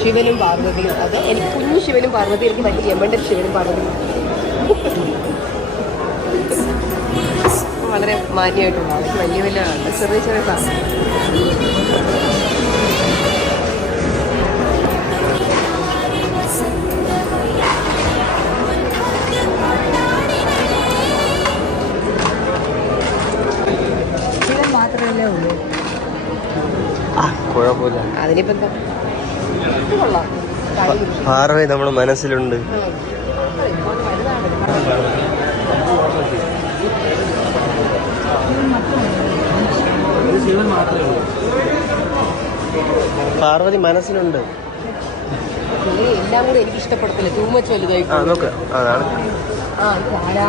ശിവനും പാർവതിയും. അത് എനിക്ക് കുഞ്ഞു ശിവനും പാർവതി, എനിക്ക് വലിയ യമണ്ടൻ ശിവനും പാർവതിയും. വളരെ മാന്യമായിട്ടുണ്ടാവും. എനിക്ക് വലിയ വലിയ ചെറിയ ചെറിയ സാധനം. മാത്രമല്ലേ ഉള്ളൂ. കുഴപ്പമില്ല. അതിനിപ്പോ എന്താ, കൊള്ളാം. പാർവതി നമ്മുടെ മനസ്സിലുണ്ട്. പാർവതി മനസ്സിലുണ്ട്. എല്ലാം കൂടെ എനിക്ക് ഇഷ്ടപ്പെടത്തില്ല. ടൂ മച്ച് വലുതായിട്ട്. അതാണ്